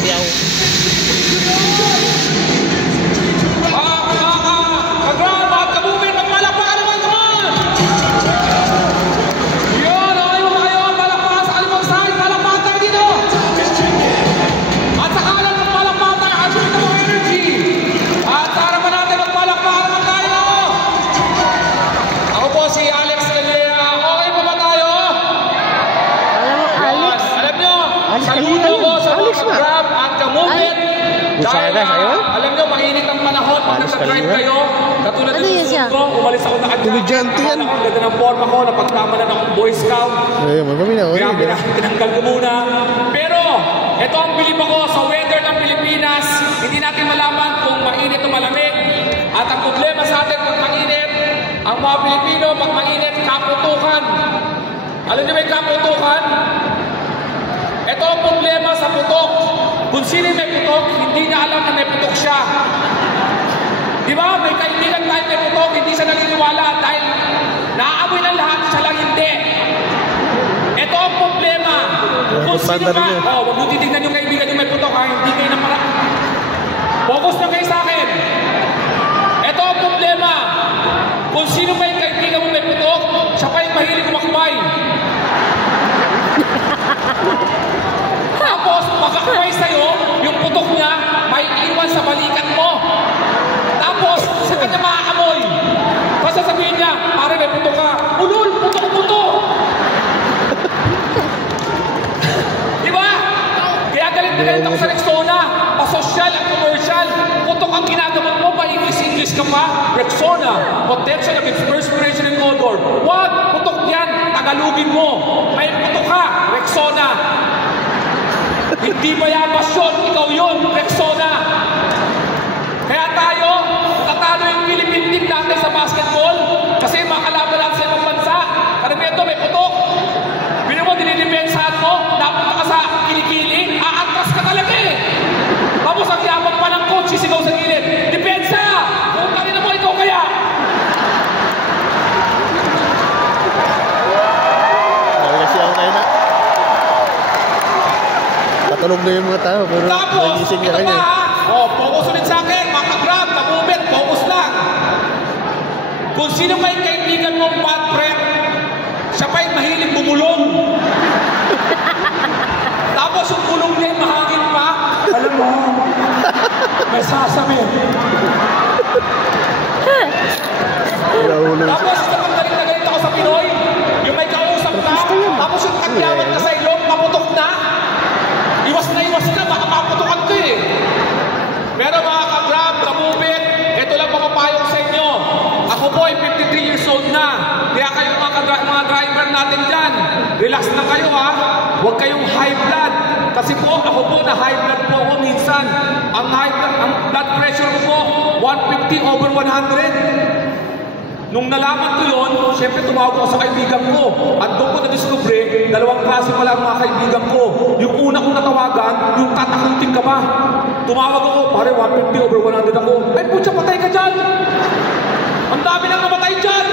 Siyaw. Alam nyo, mainit ang panahon pag nag-drive kayo. Katulad ng susunod ko, umalis ako nakadrive. Akala ko, ganda ng forma ko, napagtamalan akong Boy Scout. Kaya tinanggal ko muna. Pero, ito ang bilib ako sa weather ng Pilipinas. Hindi natin malaman kung mainit o malamig. At ang problema sa atin pag mainit, ang mga Pilipino pag mainit, kaputukan. Alam nyo may kaputukan? Ito ang problema sa putok. Kung sino may putok, hindi niya alam na may putok siya. Di ba? May kaibigan tayo may putok, hindi siya naniniwala dahil naaamoy ng lahat, siya lang hindi. Ito ang problema. Kung sino ka, huwag mo titignan yung kaibigan yung may putok, ha? Hindi kayo na marami. Focus na kayo sa akin. Ito ang problema. Kung sino pa yung kaibigan mo may putok, siya pa yung mahilig umakbay. Tapos, magkakabay sa'yo, yung putok niya, may iwan sa balikat mo. Tapos, sa kanya maaamoy. Basta sabihin niya, pare may putok ka. Ulul, putok-putok! Diba? Kaya galit na galit ako sa Rexona. Pa-social at commercial. Putok ang ginagamot mo, pa-English ka pa. Rexona, protection against perspiration and odor. Wag, putok yan, tagalugin mo. May putok ka, Rexona. Hindi ba yan pasyon? Ikaw yun, Rexona. Kaya tayo, tatalo yung Philippine team natin sa basketball kasi makalaban natin sa ibang bansa. Karamihan ito, may putok. Bino mo, dinilipensahan mo, napunta ka sa kilikili, aatras ka talaga eh. Tapos ang yabang pa ng coach, sisigaw sa gilid. Depensa! Kung kanina mo, ikaw kaya. Patulog na yung mga tao, pero nagising na kanya. Focus ulit sa akin, makagrab, kamubit, focus lang. Kung sino may kaibigan mong bad breath, siya pa yung mahilig bumulong. Tapos yung bulong niya mahangin pa, alam mo, may sasami. Tapos kapag galing na galit ako sa Pinoy, yung may kausap na, tapos yung tagyawan ka sa ilong, maputok na. Iwas ka, baka maputukan ka eh. Pero mga ka-grab, kamubit, ito lang mga payong sa inyo. Ako po ay 53 years old na. Kaya kayo mga driver natin dyan, relax na kayo ha. Huwag kayong high blood. Kasi po, ako po na high blood po ako minsan. Ang blood pressure ko po, 150/100. Nung nalaman ko yun, siyempre tumawag ako sa kaibigan ko. At doon ko na-discover, dalawang klase pala ang mga kaibigan ko. Yung una kong natawagan, yung tatakutin ka ba? Tumawag ako, pare 150/100 ako. Ay putya, patay ka dyan! Ang dami nang namatay dyan!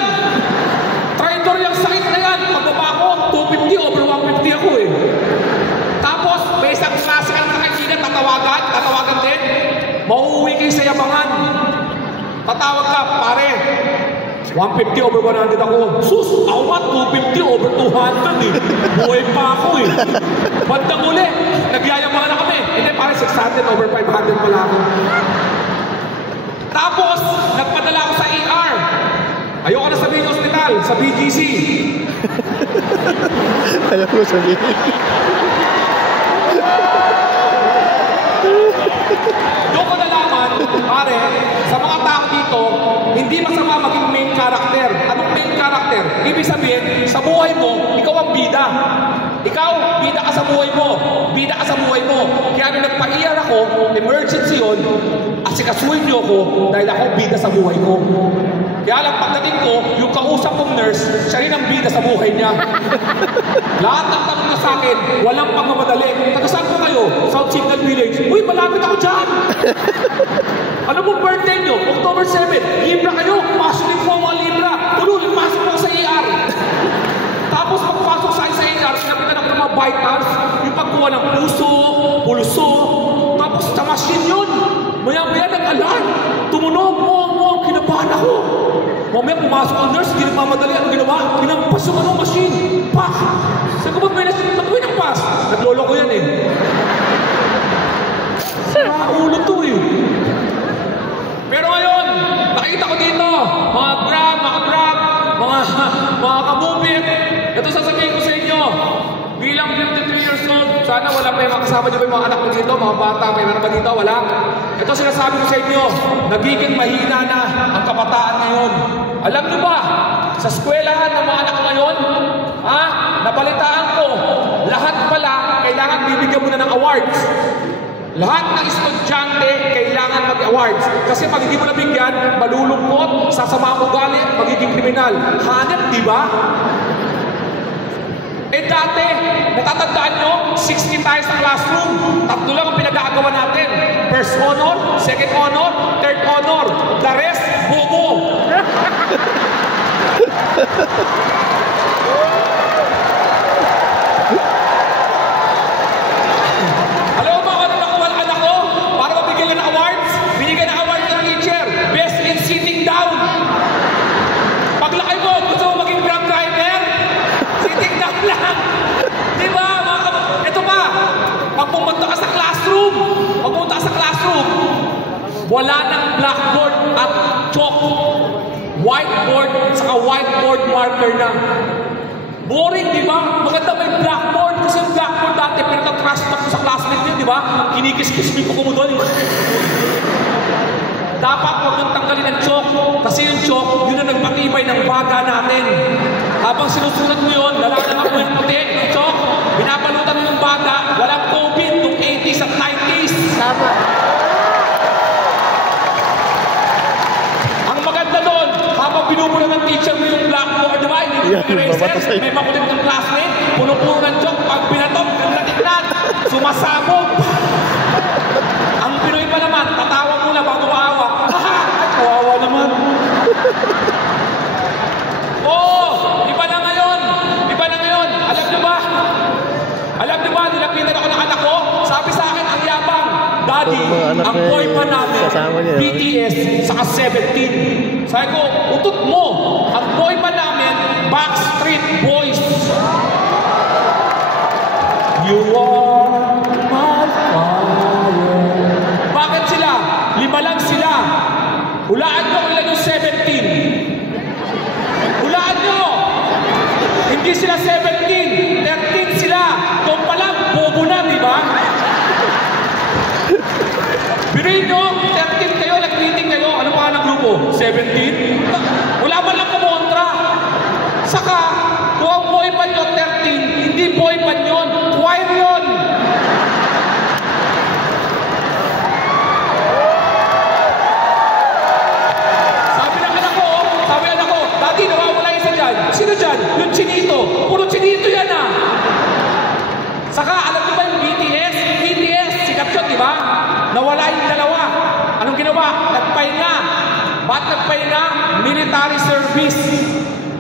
Traitor yung sakit na yan. Pagbaba ko, 250/150 ako eh. Tapos, may isang klase ka ng kaibigan, tatawagan din. Mauuwi kayo sa yabangan. Tatawag ka, pare. 150/100 ako. Sus, ako man 250/200 eh. Buhay pa ako eh. Bandang uli, nagyayabangan na kami. Hindi, pare 600/500 pala ako. Tapos, nagpadala ako sa ER. Ayoko na sabihin hospital, sa BGC. Ayaw ko sabihin. Doon ko nalaman, pare, sa mga tao dito, hindi masama maging main character. Anong main character? Ibig sabihin, sa buhay mo, ikaw ang bida. Ikaw, bida ka sa buhay mo. Bida ka sa buhay mo. Kaya nung nagpa-ER ako, emergency yun, asikasuhin niyo ako dahil ako bida sa buhay ko. Kaya lang pagdating ko, yung kausap kong nurse, siya rin ang bida sa buhay niya. Lahat ng tanong na sa akin, walang pagmamadali. Taga-saan ko kayo? South Signal Village. Uy, malapit ako dyan! Ano mo birthday nyo? October 7. Libra kayo? Pasunin po mga Libra. Tululin, pasok po sa ER. Tapos pagpasok sa ER, sinabitan ako ng mga vitals, yung pagkuha ng puso, pulso, Maya-maya nag-alarm. Tumunog mo, kinabahan ako. Mamaya pumasok ang nurse, hindi nagmamadali. Ano ginawa? Pinampas yung machine. Pak! Sabi ko, ba't may nampas? Naglolo ko yan eh. Ulo to eh. Pero ngayon, nakita ko dito, mga grab, mga kabubit. Ito sasabihin ko sa inyo, bilang 53 years old, sana wala pa yung makasama nyo ba yung mga anak ko dito, mga bata, may meron ba dito? Wala. Ito sinasabi ko sa inyo, nagiging mahina na ang kabataan ngayon. Alam nyo ba, sa eskwelahan ng mga anak ko ngayon, nabalitaan ko, lahat pala kailangan bibigyan mo na ng awards. Lahat ng estudyante kailangan mag-awards. Kasi pag hindi mo nabigyan, malulungkot, sasama mo ugali, magiging kriminal. Hanap, di ba? Eh dati, natatandaan nyo, 60 tayo sa classroom. Tatlo lang ang pinag-aagawa natin. First honor, second honor, third honor. The rest, bobo. Alam mo ba kung ano nakuha ang anak ko? Para mabigyan ng awards? Binigyan ng award ng teacher. Best in sitting down. Paglaki mo, gusto mo maging grab driver? Sitting down lang. Diba? Ito pa. Pag pumunta ka sa classroom, wala ng blackboard at chalk. Whiteboard, saka whiteboard marker na. Boring, di ba? Maganda may blackboard. Kasi yung blackboard dati, pero nag-trash talk sa classmate niya, di ba? Kinikis-kis mo ko doon. Dapat huwag nang tanggalin ng chalk. Kasi yung chalk, yun ang nagpatibay ng baga natin. Habang sinusulat mo yun, lalaki mo yung puti, yung chalk, binabalutan mo yung baga, walang COVID noong 80s at 90s. Tama. Ang maganda doon, habang binubula ng teacher mo yung blackboard, di ba? Hindi mo eraser, may makulit ng classmate, puno-puno ng chalk, pag binatom, yung natiklan, sumasabog. Ang Pinoy pa naman, tatawa muna bago maawa. Ay, kawawa naman. Iba na ngayon. Alam nyo ba, nilapitan ako ng anak ko, sabi sa akin, ang yabang, Daddy, ang boy pa namin, BTS, saka 17. Sabi ko, utot mo, ang boy pa namin, Backstreet Boys. You are my fire. Bakit sila? 5 lang sila. Hulaan nyo kung ilan yung 17. Hulaan nyo. Hindi sila 17. 13 sila. Kung pala, bobo na, di ba? Biruin nyo, 13 kayo, nag-meeting kayo. Ano pa ng grupo? 17? Wala man lang kumontra. Saka, kung ang boy pa nyo 13, hindi boy pa yun. Choir yun. Sabi anak ko, Daddy, nawawala isa dyan. Sino dyan? Yung chinito. Puro chinito yan ah. Saka, alam niyo ba yung BTS? BTS, sikat yun, di ba? Nawala yung dalawa. Anong ginawa? Nagpahinga. Ba't nagpahinga? Military service.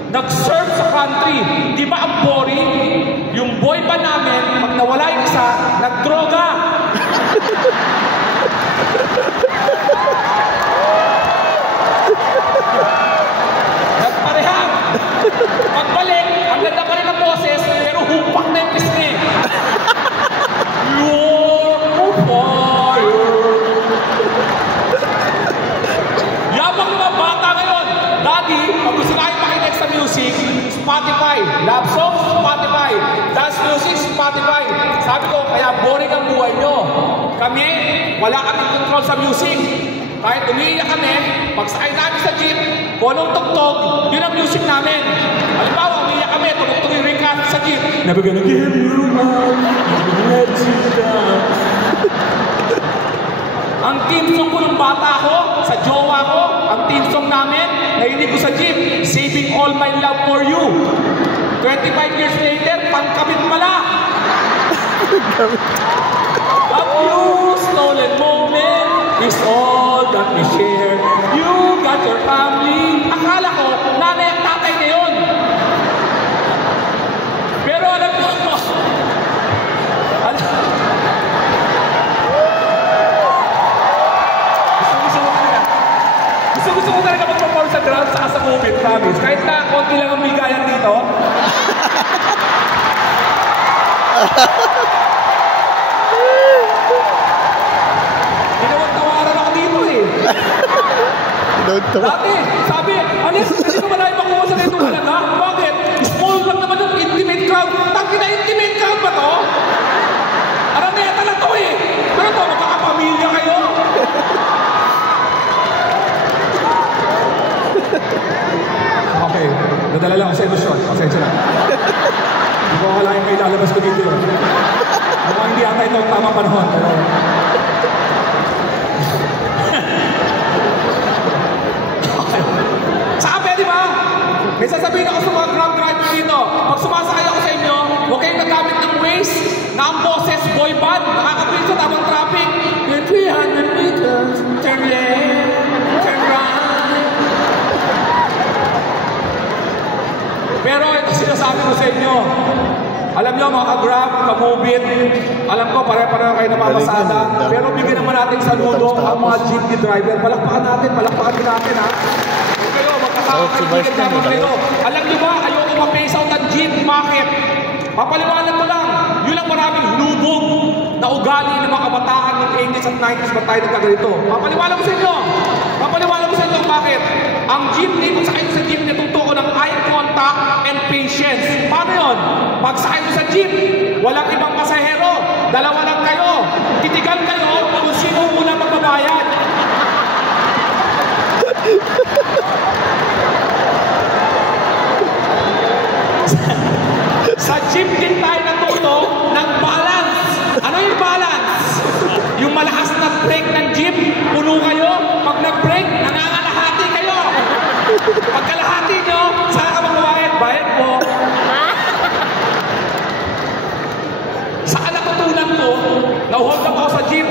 Nag-serve sa country. Di ba ang boring? Yung boy pa namin, pag nawala yung isa, nagdroga. Nagparehang. Pagbalik, ang ganda pa rin ang boses, pero humpak na yung pisngi. You're fire. Yabang mga bata ngayon. Daddy, pag gusto kayo makinig sa music, Spotify. Love song, Spotify. Dance music, Spotify. Sabi ko, kaya boring ang buhay nyo. Kami, wala kaming control sa music. Kahit umiiyak kami, pagsakay namin sa jeep, kung anong tugtog, yun ang music namin. Halimbawa, umiiyak kami, tugtog yung recap sa jeep. Never gonna give you love, never gonna let you down. Ang team song ko ng bata ko, sa jowa ko, ang team song namin, nainig ko sa jeep, Saving All My Love For You. 25 years later, pangkabit pala. A few stolen moment is all that we share. You got your family. Akala ko, nanay at tatay na yun. Pero alam mo, gusto ko talaga mag-perform sa ground saka sa movie, promise. Kahit na konti lang ang bigayan dito. Tinawag-tawaran ako dito eh. Dati, sabi, Anis, hindi ko malayo makuha sa ganitong halaga. Bakit? Small lang naman yung intimate crowd. Tangki na intimate crowd ba to? Arameta lang to eh. Pero to, magkakapamilya kayo. Okay, nadala lang ako sa emosyon. Pasensya na. Hindi ko akalain kayo lalabas ko dito yun. Mukhang hindi ata ito ang tamang panahon. Pero... Sabi, di ba? May sasabihin ako sa mga crowd driver dito. Pag sumasakay ako sa inyo, huwag kayong nagamit ng Waze na ang boses boy band. Nakakatuloy sa tamang traffic. 300 meters, turn left, turn right. Pero ito sinasabi ko sa inyo. Alam nyo, mga ka-grab, ka-move-it, alam ko, pare-pareho kayo namamasada. Pero bigyan naman natin saludo ang mga jeepney driver. Palakpakan natin ha. Kayo, magkakaibigan namin kayo. Alam nyo ba, ayoko ma-face out ng jeep market. Papaliwanag ko lang, yun ang maraming hinubog na ugali ng mga kabataan ng 80s at 90s ba tayo nagkaganito. Papaliwanag ko sa inyo bakit. Ang jeepney, kung sakay ko sa jeepney, tutuko ng eye contact and patience. Paano yun? Pag sakay ko sa jeep, walang ibang pasahero, dalawa lang kayo, titigan kayo kung sino muna magbabayad. Sa jeep din tayo natuto ng balance. Ano yung balance? Yung malakas na brake ng jeep, puno kayo. Pag nag-brake, nangangalahati kayo. Pagkalahati nyo, saan ka magbabayad? Bayad po. Saan natutunan ko, na-hold up ako sa jeep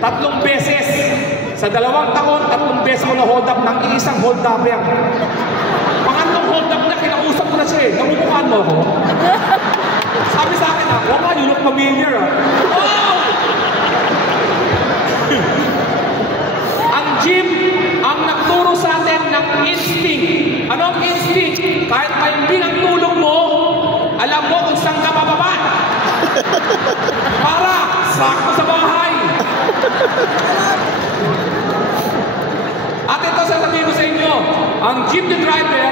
3 beses. Sa 2 taon, 3 beses ako na-hold up ng isang hold upper. Pangatlong hold up na, kinausap ko na siya eh. Namumukhaan mo ako? Sabi sa akin, wag nga, you look familiar ah. Oh! Ang jeep, ang nagturo sa atin ng instinct. Ano ang instinct? Kahit maimbing ang tulong mo, alam mo kung saan ka bababa. Para, sakto sa bahay. At ito sasabihin ko sa inyo, ang jeepney driver,